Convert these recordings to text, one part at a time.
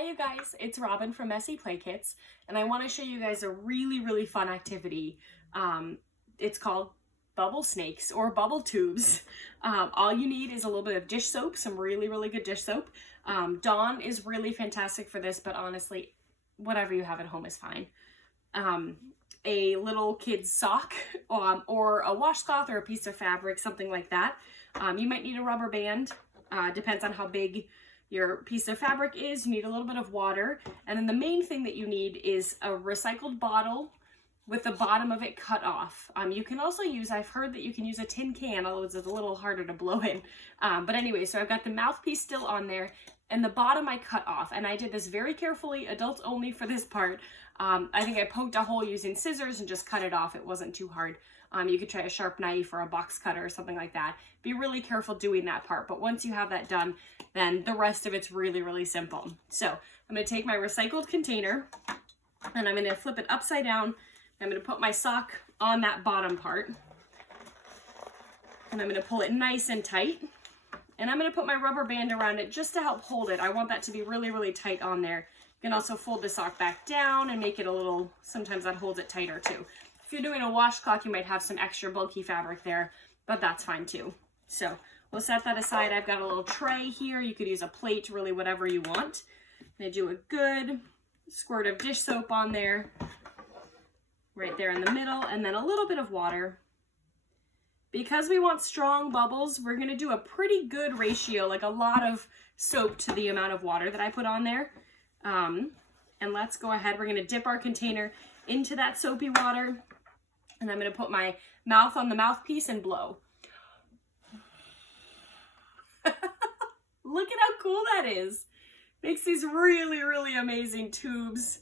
Hi you guys, it's Robin from Messy Play Kits, and I want to show you guys a really fun activity. It's called bubble snakes or bubble tubes. All you need is a little bit of dish soap, some really good dish soap. Dawn is really fantastic for this, but honestly, whatever you have at home is fine. A little kid's sock or a washcloth or a piece of fabric, something like that. You might need a rubber band, depends on how big your piece of fabric is. You need a little bit of water, and then the main thing that you need is a recycled bottle with the bottom of it cut off. You can also use, I've heard that you can use a tin can, although it's a little harder to blow in. But anyway, so I've got the mouthpiece still on there, and the bottom I cut off, and I did this very carefully, adults only for this part. I think I poked a hole using scissors and just cut it off. It wasn't too hard. You could try a sharp knife or a box cutter or something like that. Be really careful doing that part, but once you have that done, then the rest of it's really simple. So I'm going to take my recycled container and I'm going to flip it upside down. I'm going to put my sock on that bottom part, and I'm going to pull it nice and tight, and I'm going to put my rubber band around it just to help hold it. I want that to be really tight on there. You can also fold the sock back down and make it a little, sometimes that holds it tighter too. If you're doing a washcloth, you might have some extra bulky fabric there, but that's fine too. So we'll set that aside. I've got a little tray here. You could use a plate, really whatever you want. I'm gonna do a good squirt of dish soap on there, right there in the middle, and then a little bit of water. Because we want strong bubbles, we're gonna do a pretty good ratio, like a lot of soap to the amount of water that I put on there. And let's go ahead, we're gonna dip our container into that soapy water, and I'm gonna put my mouth on the mouthpiece and blow. Look at how cool that is. Makes these really amazing tubes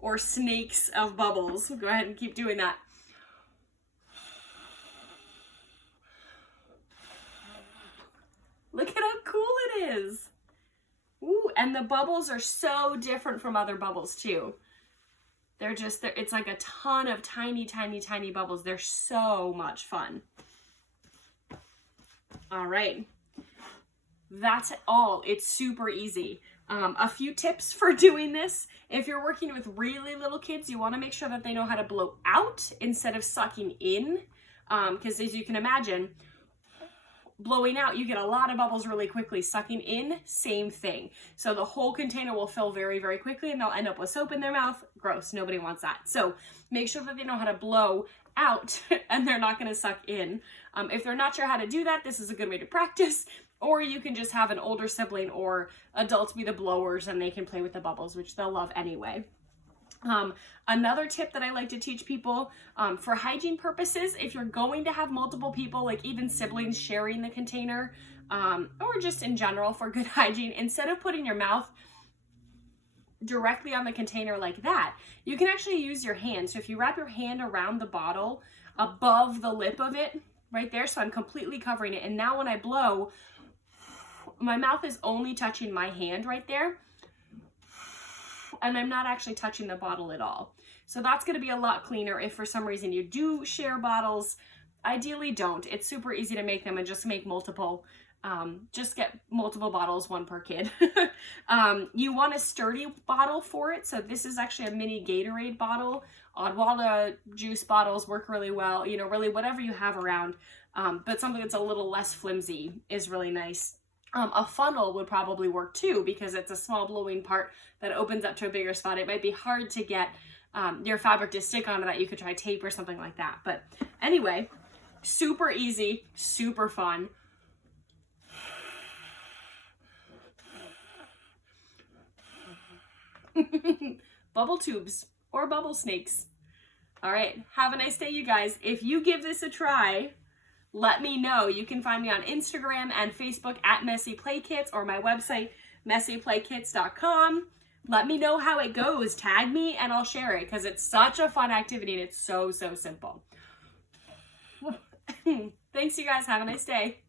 or snakes of bubbles. We'll go ahead and keep doing that. Look at how cool it is. Ooh, and the bubbles are so different from other bubbles too. It's like a ton of tiny bubbles. They're so much fun. All right, that's all. It's super easy. A few tips for doing this. If you're working with really little kids, you want to make sure that they know how to blow out instead of sucking in, because as you can imagine, blowing out, you get a lot of bubbles really quickly. Sucking in, same thing. So the whole container will fill very quickly, and they'll end up with soap in their mouth. Gross, nobody wants that. So make sure that they know how to blow out and they're not gonna suck in. If they're not sure how to do that, this is a good way to practice. Or you can just have an older sibling or adults be the blowers and they can play with the bubbles, which they'll love anyway. Another tip that I like to teach people, for hygiene purposes, if you're going to have multiple people, like even siblings sharing the container, or just in general for good hygiene, instead of putting your mouth directly on the container like that, you can actually use your hand. So if you wrap your hand around the bottle above the lip of it, right there, so I'm completely covering it, and now when I blow, my mouth is only touching my hand right there, and I'm not actually touching the bottle at all. So that's going to be a lot cleaner. If for some reason you do share bottles, ideally don't. It's super easy to make them and just make multiple. Just get multiple bottles, one per kid. You want a sturdy bottle for it. So this is actually a mini Gatorade bottle. Odwalla juice bottles work really well. You know, really whatever you have around. But something that's a little less flimsy is really nice. A funnel would probably work too, because it's a small blowing part that opens up to a bigger spot. It might be hard to get your fabric to stick onto that. You could try tape or something like that. But anyway, super easy, super fun. Bubble tubes or bubble snakes. All right, have a nice day, you guys. If you give this a try, let me know. You can find me on Instagram and Facebook at Messy Play Kits, or my website, messyplaykits.com. Let me know how it goes. Tag me and I'll share it, because it's such a fun activity and it's so simple. Thanks, you guys. Have a nice day.